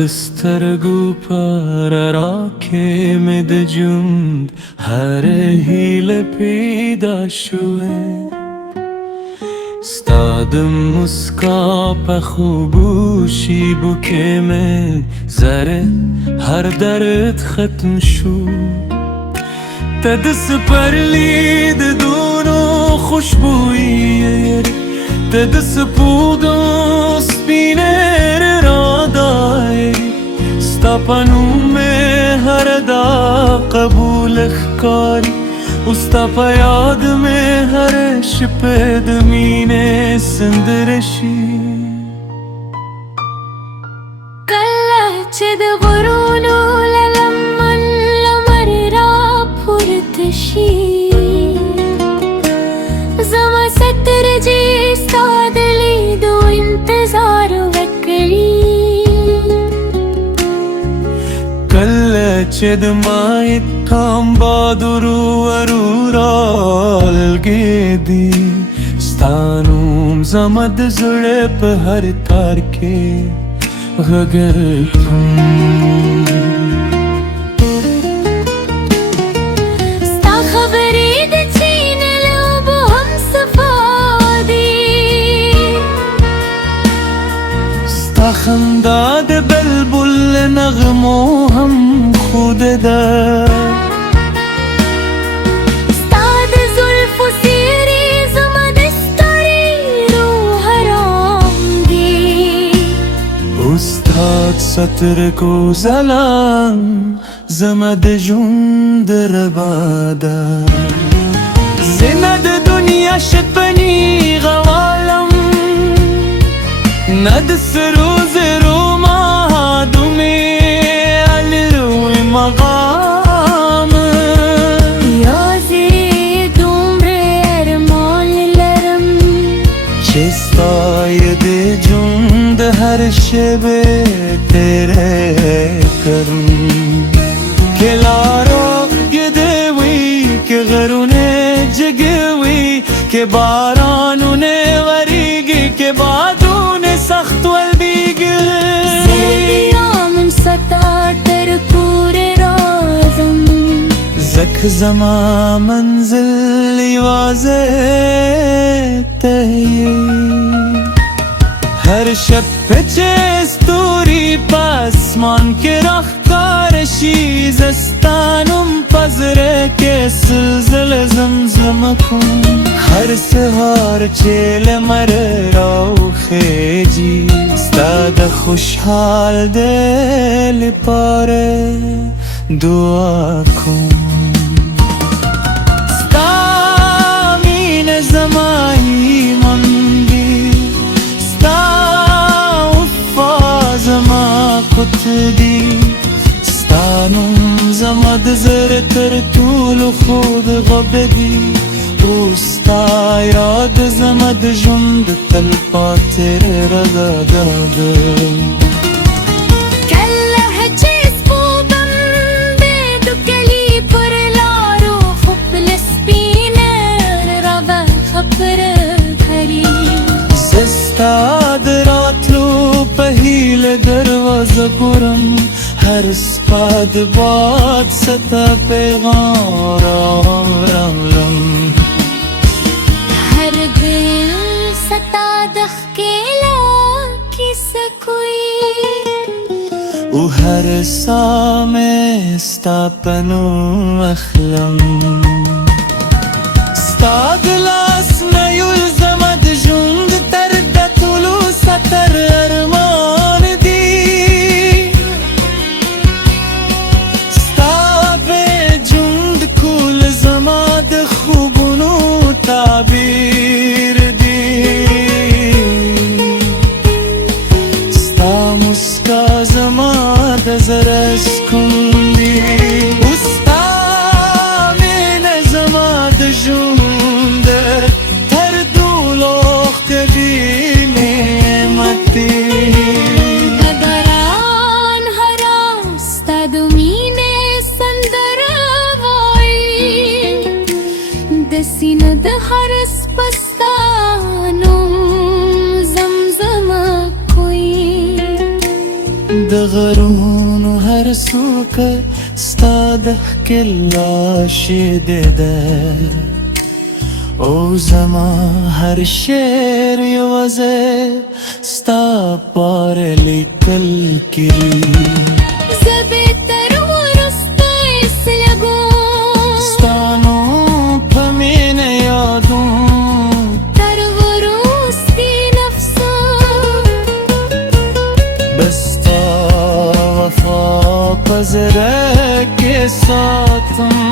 دسترگو پر راکه مد جند هر هیل پیدا شوه ستادم مسکا په خوبوشی بو که میں زره هر درد ختم شو تد سپرلی د دونو خوشبویی تد سپودو سپینر را دای ستا پنو میں هر دا قبول اخکاری استا پا یاد میں هر شپد مینه سندرشی کله چې د غرونو لمن لمر را پورته شي زما سترګې ستا د لیدو انتظار وکړي کله چې د مای کام بادرو ورورالګې دي ستا نوم زما د زړه په هر تار کې غږ ستا خبرې د چین لوبو هم صفا دي ستا خندا د بلبل نغمو هم خود ده ستا د زلفو سیوري زما د ستړي روح حرام دي استاد سترګو ځلان زما د ژوند ربا ده زه د دنیا شپني غوالم نه د سرو زرو مهادومې الروی مقام یازې دومره ارمان لرم چې ستا د ژوند هر شبه تیره کړم که لارو یدوي که غرونه جګوي که بارانونه وریږي که بادونه سخت ولبیږي زه ستا تر کور راځم زک زما منزل یوازې ته هر شب چې ستوري پاسمان کې راښکاره شي زه ستا نوم په زړه کې سلسله زمزمه کوم هر سهار چې لمر راوخیږي ستا د خوشحال دل لپاره دعا کوم ستا مینه زما ایمان دی ستا وفا زما قوت دی ستا نوم زما د زړه تر ټولو خوږ غږ دی او ستا یاد زما د ژوند تلپاتې رګه ده کله چې سپوږم د کلي پر لارو خپل سپینه را به خبره کړي زه ستا د راتلو په هیله دروازه ګورم هر سپا د باد ستا پیغام راوړم هر دل ستا د ښکلا کیسه کوي او هر ساه مې ستا په نوم اخلم ستا د لاس نه یول زما د ژوند تر د ټولو ستر ارمان دی ستا په ژوند کول زما د خوبونو تعبیر دی ستا مسکا زما د زړه سکون دی او ستا مینه زما د ژوند رسو کر ستا د ښکلا شیدې ده او زما هر شعر یوازې ستا پاره لیکل کړي زه به تر وروسته لګوم ستا نوم په مینه یادوم تر وروستي نفسه بستا وفا په زړه کې ساتم